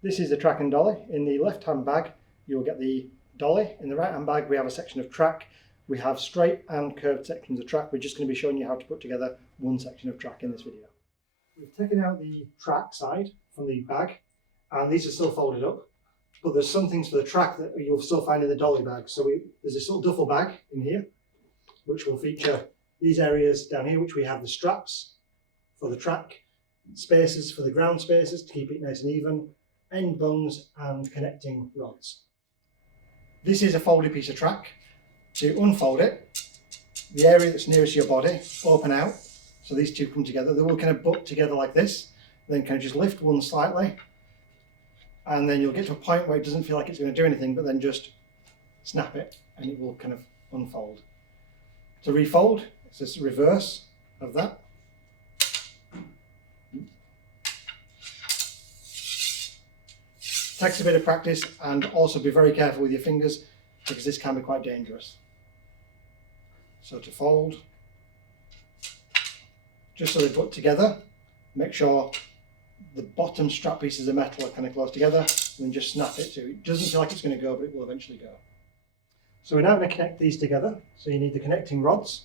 This is the track and dolly. In the left hand bag you'll get the dolly. In the right hand bag we have a section of track. We have straight and curved sections of track. We're just going to be showing you how to put together one section of track in this video. We've taken out the track side from the bag and these are still folded up, but there's some things for the track that you'll still find in the dolly bag. So there's this little duffel bag in here which will feature these areas down here, which we have the straps for the track, spaces for the ground spaces to keep it nice and even, end bungs and connecting rods. This is a folded piece of track. To unfold it, the area that's nearest your body, open out, so these two come together. They will kind of butt together like this, then kind of just lift one slightly, and then you'll get to a point where it doesn't feel like it's going to do anything, but then just snap it and it will kind of unfold. To refold, it's this reverse of that. Takes a bit of practice, and also be very careful with your fingers because this can be quite dangerous. So to fold, just so they put together, make sure the bottom strap pieces of metal are kind of close together, and then just snap it so it doesn't feel like it's going to go, but it will eventually go. So we're now going to connect these together. So you need the connecting rods,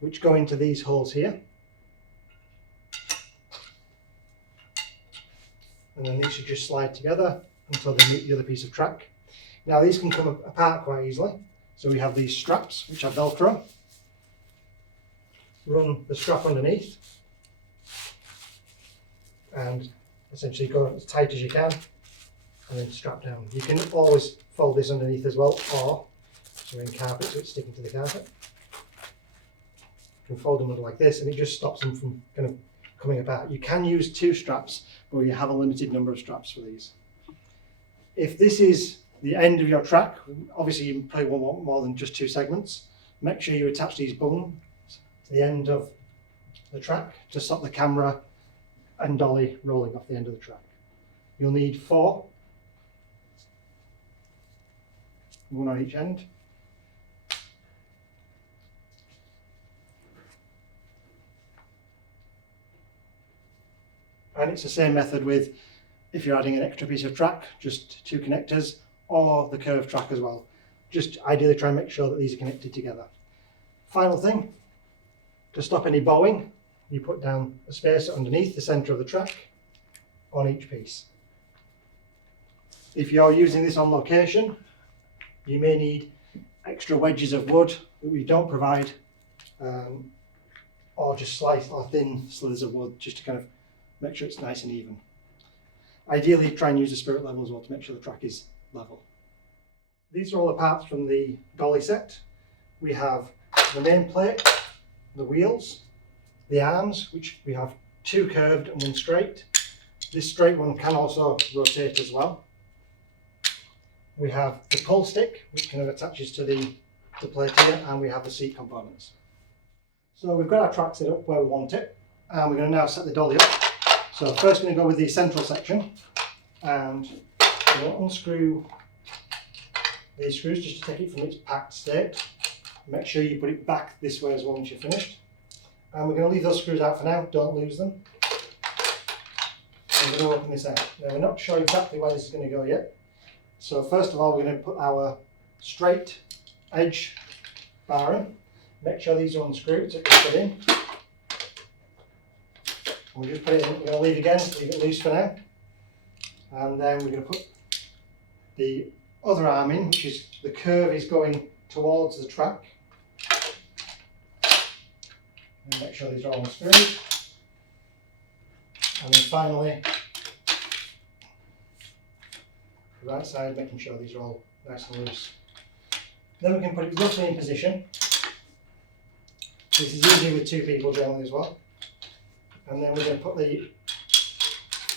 which go into these holes here. And then these should just slide together until they meet the other piece of track. Now these can come apart quite easily. So we have these straps which are Velcro. Run the strap underneath and essentially go as tight as you can and then strap down. You can always fold this underneath as well, or so in carpet so it's sticking to the carpet. You can fold them under like this and it just stops them from kind of coming apart. You can use two straps, but you have a limited number of straps for these. If this is the end of your track, obviously you probably won't want more than just two segments. Make sure you attach these bungs to the end of the track to stop the camera and dolly rolling off the end of the track. You'll need 4, one on each end. And it's the same method with if you're adding an extra piece of track, just 2 connectors, or the curved track as well. Just ideally try and make sure that these are connected together. Final thing, to stop any bowing, you put down a spacer underneath the centre of the track on each piece. If you're using this on location, you may need extra wedges of wood that we don't provide, or just slice or thin slithers of wood just to kind of make sure it's nice and even. Ideally try and use a spirit level as well to make sure the track is level. These are all the parts from the dolly set. We have the main plate, the wheels, the arms, which we have 2 curved and 1 straight. This straight one can also rotate as well. We have the pull stick, which kind of attaches to the plate here, and we have the seat components. So we've got our track set up where we want it, and we're going to now set the dolly up. So first we're going to go with the central section, and we'll unscrew these screws just to take it from its packed state. Make sure you put it back this way as well once you're finished. And we're going to leave those screws out for now, don't lose them. So we're going to open this out. Now we're not sure exactly where this is going to go yet. So first of all we're going to put our straight edge bar in. Make sure these are unscrewed so it can fit in. We'll just put it in, we're going to leave it loose for now. And then we're going to put the other arm in, which is the curve is going towards the track. And make sure these are all unscrewed. And then finally, the right side, making sure these are all nice and loose. Then we can put it roughly in position. This is easy with 2 people generally as well. And then we're going to put the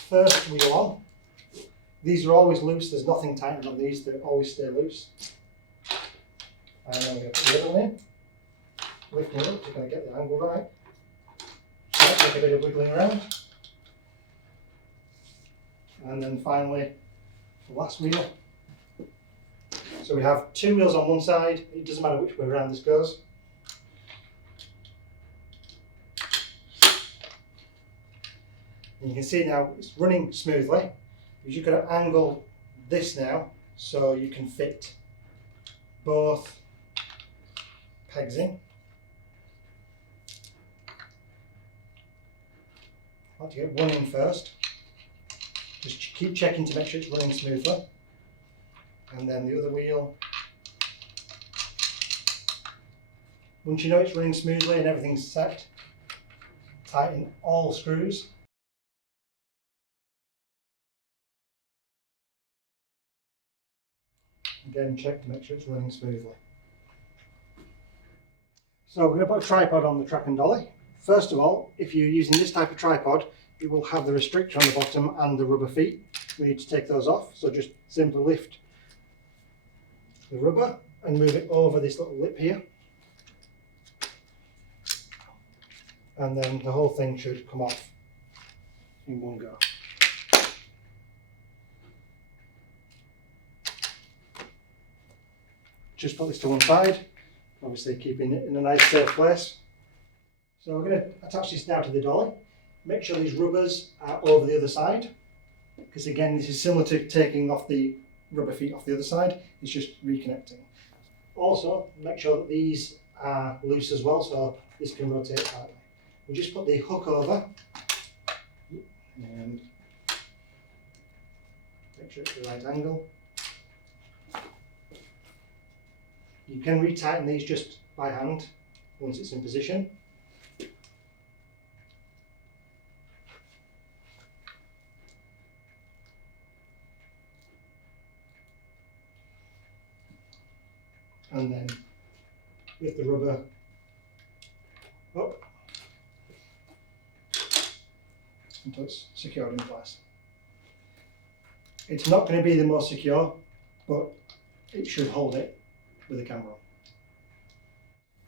first wheel on. These are always loose, there's nothing tightened on these, they always stay loose. And then we're going to put the other one in, lifting it up to kind of get the angle right. So let's make a bit of wiggling around. And then finally, the last wheel. So we have 2 wheels on one side, it doesn't matter which way around this goes. And you can see now it's running smoothly. is you've got to angle this now so you can fit both pegs in. I like to get one in first. Just keep checking to make sure it's running smoothly. And then the other wheel. Once you know it's running smoothly and everything's set, tighten all screws. Again, check to make sure it's running smoothly. So we're going to put a tripod on the track and dolly. First of all, if you're using this type of tripod, it will have the restrictor on the bottom and the rubber feet. We need to take those off, so just simply lift the rubber and move it over this little lip here. And then the whole thing should come off in one go. Just put this to one side, obviously keeping it in a nice safe place. So we're going to attach this now to the dolly. Make sure these rubbers are over the other side, because again this is similar to taking off the rubber feet off the other side, it's just reconnecting. Also make sure that these are loose as well, so this can rotate slightly. We just put the hook over and make sure it's the right angle. You can retighten these just by hand once it's in position. And then lift the rubber up until it's secured in place. It's not going to be the most secure, but it should hold it with the camera on.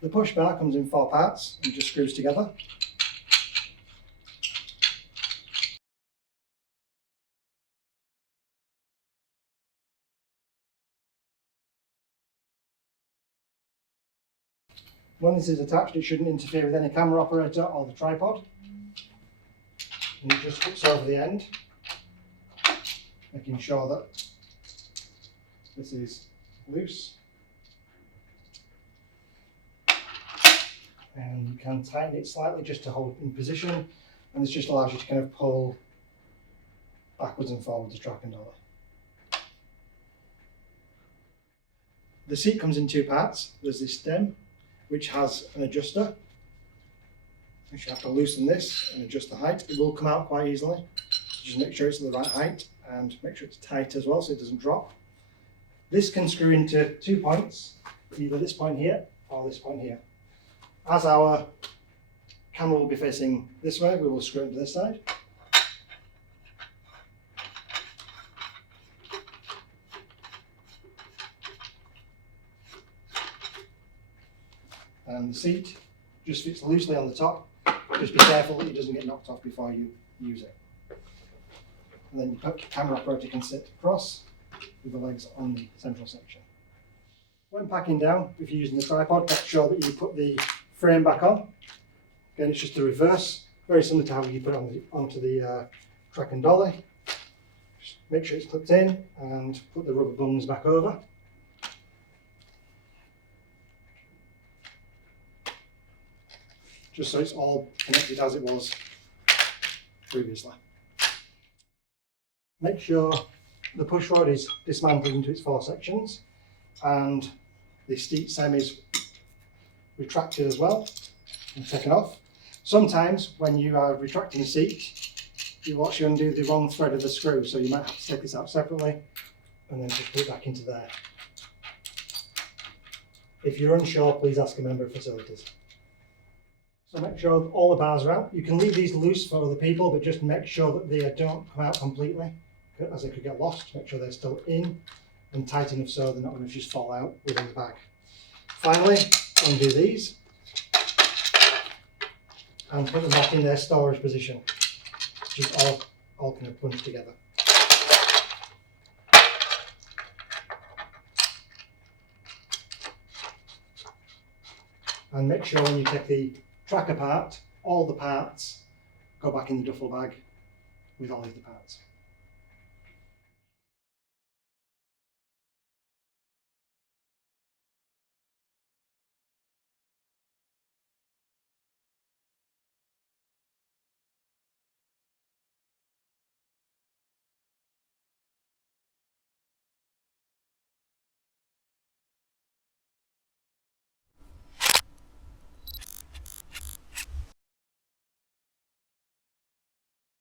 The push bar comes in 4 parts and just screws together. When this is attached, it shouldn't interfere with any camera operator or the tripod. And it just hooks over the end, making sure that this is loose. And you can tighten it slightly just to hold it in position, and this just allows you to kind of pull backwards and forwards the track and dolly. The seat comes in 2 parts. There's this stem, which has an adjuster. You should have to loosen this and adjust the height. It will come out quite easily. So just make sure it's the right height and make sure it's tight as well so it doesn't drop. This can screw into 2 points, either this point here or this point here. As our camera will be facing this way, we will screw it to this side. And the seat just fits loosely on the top. Just be careful that it doesn't get knocked off before you use it. And then your camera operator can sit across with the legs on the central section. When packing down, if you're using the tripod, make sure that you put the frame back on. Again, it's just the reverse, very similar to how you put it onto the track and dolly. Just make sure it's clipped in and put the rubber bungs back over. Just so it's all connected as it was previously. Make sure the push rod is dismantled into its 4 sections and the seat stem is retracted as well and taken off. Sometimes when you are retracting a seat, you will actually undo the wrong thread of the screw, so you might have to take this out separately and then just put it back into there. If you're unsure, please ask a member of facilities. So make sure all the bars are out. You can leave these loose for other people, but just make sure that they don't come out completely, as they could get lost. Make sure they're still in and tight enough so they're not going to just fall out within the bag. Finally, undo these and put them back in their storage position, which is all kind of bunched together. And make sure when you take the track apart, all the parts go back in the duffel bag with all of the parts.